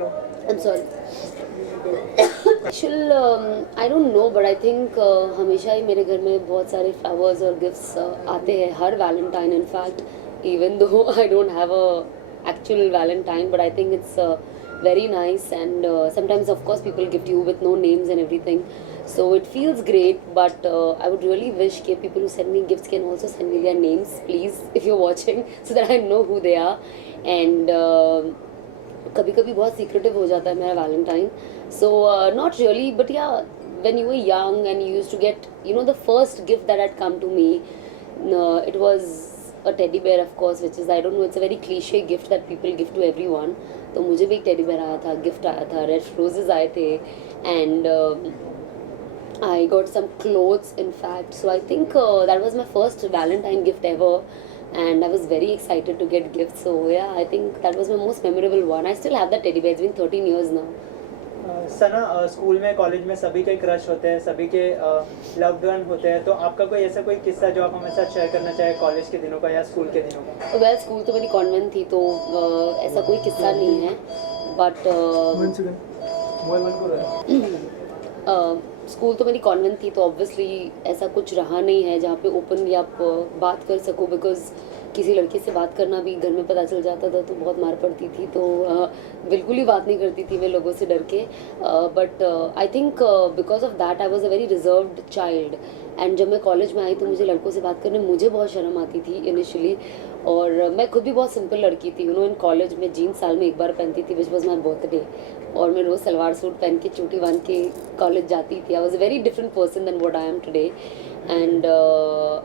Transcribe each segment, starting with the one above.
I'm sorry. Actual, I don't know, but I think हमेशा ही मेरे घर में बहुत सारे flowers और gifts आते हैं हर Valentine. In fact, even though I don't have a actual Valentine, but I think it's very nice. And sometimes, of course, people gift you with no names and everything. So it feels great, but I would really wish that people who send me gifts can also send me their names, please, if you're watching, so that I know who they are. And कभी कभी बहुत secretive हो जाता है मेरा Valentine so not really but yeah when you were young and you used to get you know the first gift that had come to me it was a teddy bear of course which is I don't know it's a very cliche gift that people give to everyone तो मुझे भी एक teddy bear आया था gift आया था red roses आए थे and I got some clothes in fact so I think that was my first Valentine gift ever and I was very excited to get gifts. So yeah, I think that was my most memorable one. I still have that teddy bear. It's been 13 years now. Sana school में college में सभी के crush होते हैं सभी के loved one होते हैं तो आपका कोई ऐसा कोई किस्सा जो आप हमारे साथ शेयर करना चाहे कॉलेज के दिनों का या स्कूल के दिनों का? वेल स्कूल तो मेरी कॉन्वेंट थी तो ऐसा कोई किस्सा नहीं है बट स्कूल तो मेरी कॉन्वेंट थी तो ऑब्वियसली ऐसा कुछ रहा नहीं है जहाँ पे ओपनली आप बात कर सको बिकॉज किसी लड़के से बात करना भी घर में पता चल जाता था तो बहुत मार पड़ती थी तो बिल्कुल ही बात नहीं करती थी मैं लोगों से डर के but I think because of that I was a very reserved child and जब मैं कॉलेज में आई तो मुझे लड़कों से बात करने मुझे बहुत शर्म आती थी इनिशियली और मैं खुद भी बहुत सिंपल लड़की थी यू नो इन कॉलेज में जीन्स साल में एक बार पहनती थी विच वॉज माई बर्थडे और मैं रोज़ सलवार सूट पहन के चोटी बांध के कॉलेज जाती थी I was a very different person than what I am today and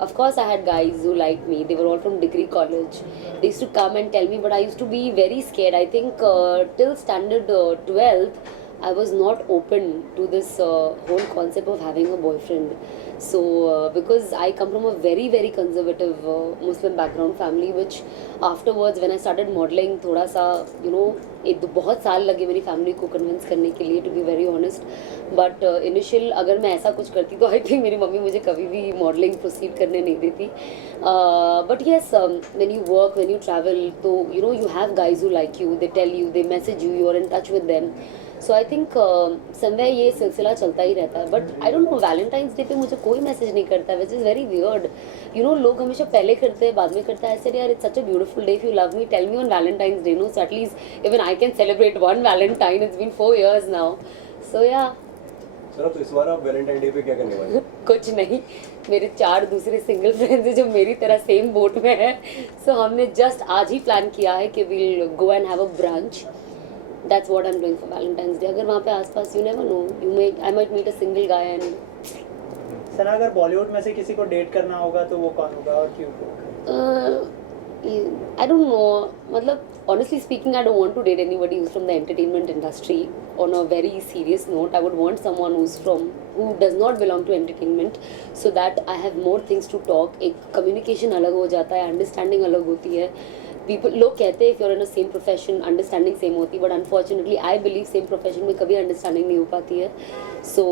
of course I had guys who liked me they were all from degree college they used to come and tell me but I used to be very scared I think till standard 12th I was not open to this whole concept of having a boyfriend so because I come from a very very conservative Muslim background family which afterwards when I started modeling थोड़ा सा you know एक बहुत साल लगे मेरी family को convince करने के लिए to be very honest but initial अगर मैं ऐसा कुछ करती तो आई थिंक मेरी मम्मी मुझे कभी भी मॉडलिंग प्रोसीड करने नहीं देती but yes when you work when you travel तो you know you have guys who like you they tell you they message you you are in touch with them so I think समय ये सिलसिला चलता ही रहता है but I don't know Valentine's day पे मुझे कोई मैसेज नहीं करता which is very weird you know लोग हमेशा पहले करते हैं बाद में करता है ऐसे यार it's such a beautiful day if you love me tell me on Valentine's day no so at least even I can celebrate one Valentine it's been 4 years now so yeah sir तो इस बार आप वैलेंटाइन डे पे क्या करने वाले हैं? कुछ नहीं मेरे 4 दूसरे सिंगल फ्रेंड्स हैं जो मेरी तरह सेम बोट में है सो हमने जस्ट आज ही प्लान किया है कि we'll go and have a brunch that's what I'm doing for Valentine's Day अगर वहाँ पे आसपास you never know I might meet a single guy and सना अगर बॉलीवुड में से किसी को डेट करना होगा तो वो कौन होगा और क्यों? I don't know मतलब honestly speaking I don't want to date anybody who's from the entertainment industry on a very serious note I would want someone who does not belong to entertainment so that I have more things to talk एक communication अलग हो जाता है understanding अलग होती है लोग कहते हैं if you're in a same profession understanding same होती है but unfortunately I believe same profession में कभी अंडरस्टैंडिंग नहीं हो पाती है so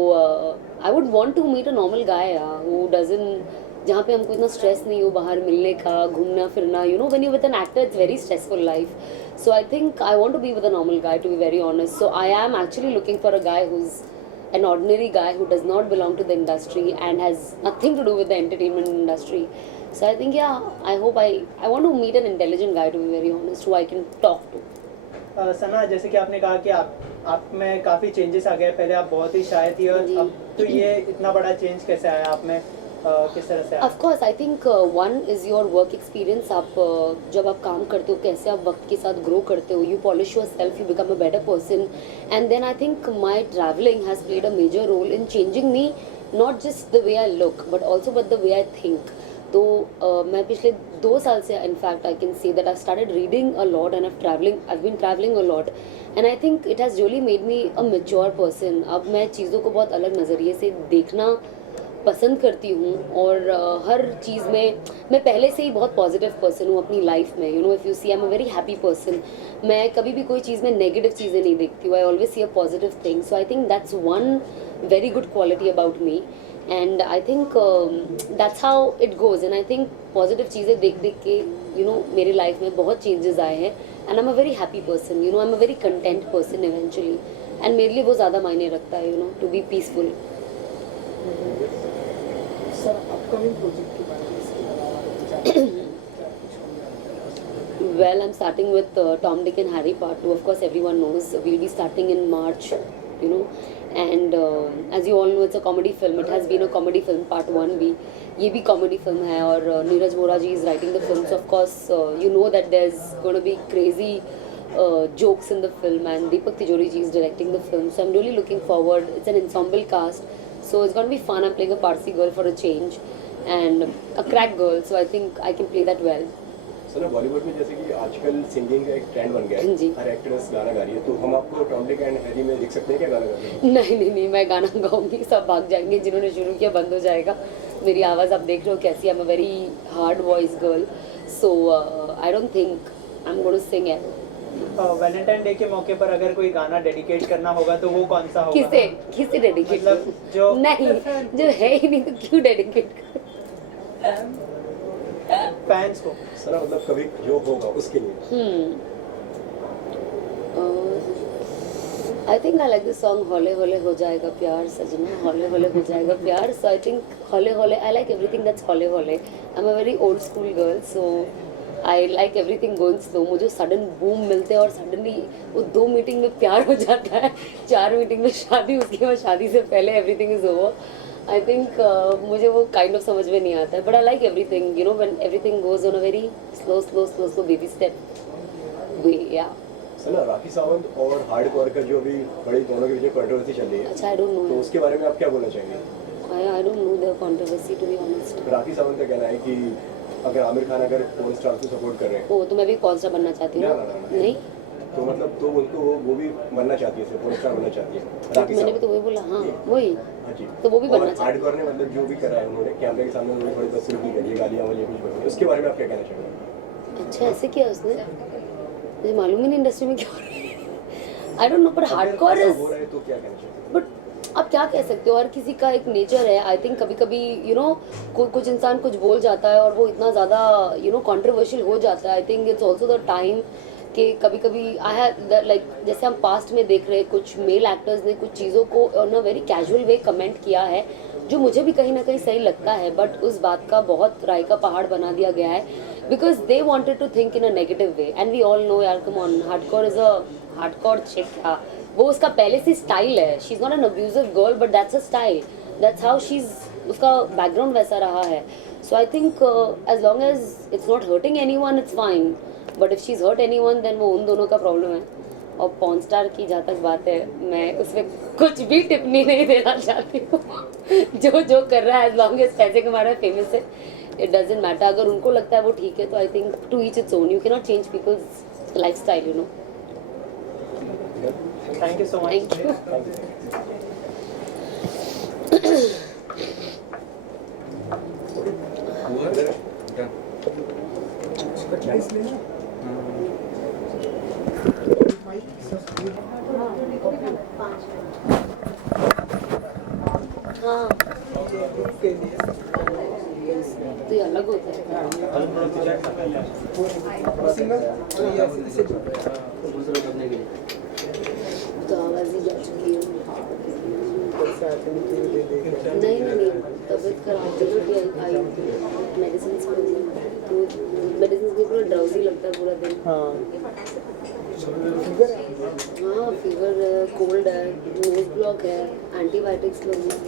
I would want to meet a normal guy who doesn't जहाँ पे हमको इतना स्ट्रेस नहीं हो बाहर मिलने का घूमना फिरना you know when you with an actor it's very stressful life so I think I want to be with a normal guy to be very honest so I am actually looking for a guy who is an ordinary guy who does not belong to the industry and has nothing to do with the entertainment industry. So I think yeah, I hope I want to meet an intelligent guy to be very honest who I can talk to. सना जैसे कि आपने कहा कि आप में काफ़ी changes आ गए पहले आप बहुत ही शाय थी और अब तो ये इतना बड़ा चेंज कैसे आया आप में किस तरह से? Of course, I think one is your work experience. आप जब आप काम करते हो कैसे आप वक्त के साथ ग्रो करते हो you polish yourself, you become a better person and then I think my traveling has played a major role in changing me not just the way I look but also but the way I think. तो मैं पिछले 2 साल से in fact I can say that I've started reading a lot and I've been traveling a lot and I think it has really made me a mature person. अब मैं चीज़ों को बहुत अलग नज़रिए से देखना पसंद करती हूँ और हर चीज़ में मैं पहले से ही बहुत पॉजिटिव पर्सन हूँ अपनी लाइफ में you know if you see I am a very happy person मैं कभी भी कोई चीज़ में नेगेटिव चीज़ें नहीं देखती हूँ I always see a positive thing so I think that's one very good quality about me and I think that's how it goes and I think positive चीज़ें देख देख के यू नो मेरी लाइफ में बहुत चेंजेस आए हैं and I am a very happy person, you know, I am a very content person eventually, and मेरे लिए वो ज़्यादा मायने रखता है, you know, to be peaceful. Sir upcoming project के बारे में इसके अलावा क्या कुछ होने Well, I'm starting with Tom, Dick and Harry Part 2. Of course, everyone knows we'll be starting in March, you know. And as you all know, it's a comedy film. It has been a comedy film, Part 1 भी. ये भी comedy film है और नीरज मोरा जी is writing the film. So of course, you know that there's going to be crazy jokes in the film, and Deepak Tijori ji is directing the film. So I'm really looking forward. It's an ensemble cast, so it's going to be fun. I'm playing a Parsi girl for a change, and a crack girl. So I think I can play that well. Sir Bollywood में जैसे कि आजकल singing का एक trend बन गया जी. है, हर actress गाना गा रही है, तो हम आपको टॉम डिक एंड हैरी में देख सकते हैं क्या गाना गाते हैं? नहीं, मैं गाना गाऊंगी, सब भाग जाएंगे, जिन्होंने शुरू किया बंद हो जाएगा. मेरी आवाज़ आप देख रहे हो कैसी, I am a very hard voice girl, so I don't think I am going to sing it. Valentine day के मौके पर अगर कोई गाना डेडिकेट करना होगा तो वो कौन सा होगा? किसे डेडिकेट मतलब जो नहीं, जो है ही नहीं तो क्यों डेडिकेट कर. फैंस को. सर मतलब कभी जो होगा उसके लिए. आई think I like the song हौले हौले हो जाएगा प्यार सजना, हौले हौले हो जाएगा प्यार. सो आई थिंक हौले हौले, आई लाइक एवरीथिंग दैट्स हौले हौले. आई am a very old school girl, so I like everything going slow. मुझे सडन बूम मिलते हैं और सडनली वो 2 मीटिंग में प्यार हो जाता है, 4 मीटिंग में शादी, उसके बाद शादी से पहले everything is over. I think मुझे वो काइंड ऑफ समझ में नहीं आता है, but I like everything, you know, when everything goes on a very slow baby step way. Yeah sir ना राखी सावंत और हार्डकोर का जो अभी बड़ी दोनों के बीच कंट्रोवर्सी चल रही है, अच्छा, आई डोंट तो नो, उसके बारे में आप क्या बोलना चाहेंगे? I don't know the controversy to be honest. Rakhi Sawant का कहना है कि अगर आमिर खान अगर पोर्न स्टार को सपोर्ट कर रहे हैं, ओ, तो मैं भी कौन सा बनना चाहती हूँ? ना. नहीं, तो मतलब तो उनको वो भी बनना चाहती है, पोर्न स्टार बनना चाहती है तो राखी मैंने भी तो सावंत. वही बोला. हाँ, वही हाँ जी. तो वो भी बनना और चाहती हार्डकोर ने मतलब जो भी करा है उन्होंने कैमरे के सामने उन्होंने थोड़ी बदसलूकी करी है, गालियाँ वाली कुछ बोली, उसके बारे में आप क्या कहना चाहेंगे? अच्छा, ऐसे किया उसने, मुझे मालूम ही नहीं इंडस्ट्री में क्या हो रहा है. आई डोंट नो, पर हार्डकोर ऐसा इज, हो रहा है तो क्या कहना चाहेंगे? बट आप क्या कह सकते हो, हर किसी का एक नेचर है. आई थिंक कभी कभी यू नो कुछ इंसान कुछ बोल जाता है और वो इतना ज़्यादा यू नो कंट्रोवर्शियल हो जाता है. I think it's also the time कि कभी कभी आई हैव लाइक, जैसे हम पास्ट में देख रहे हैं कुछ मेल एक्टर्स ने कुछ चीज़ों को on a very casual way comment किया है, जो मुझे भी कहीं ना कहीं सही लगता है, बट उस बात का बहुत राय का पहाड़ बना दिया गया है because they wanted to think in a negative way. And we all know यार, come on, hardcore is a hardcore chick. वो उसका पहले से स्टाइल है. She is not an abusive girl, but that's a style, that's how she is, उसका background वैसा रहा है. So I think as long as it's not hurting anyone it's fine, but if she is hurt anyone then वो उन दोनों का problem है. और पॉर्न स्टार की जहाँ तक बात है, मैं उसमें कुछ भी टिप्पणी नहीं देना चाहती हूँ. जो कर रहा है, एज लॉन्ग एज पैसे कमा रहा है, फेमस है, इट डजेंट मैटर. अगर उनको लगता है वो ठीक है तो I think to each its own. You can not change people's life style, you know. Thank you so much. Thank you. हाँ, तो ये अलग होता है. तो आवाज़ ही जा चुकी है. नहीं, तबीयत खराब थी तो आई मेडिसिन तो मेडिसिन से पूरा ड्राउजी लगता है पूरा दिन. हाँ, फीवर है, कोल्ड है, नोज ब्लॉक है, एंटीबायोटिक्स लूँगी.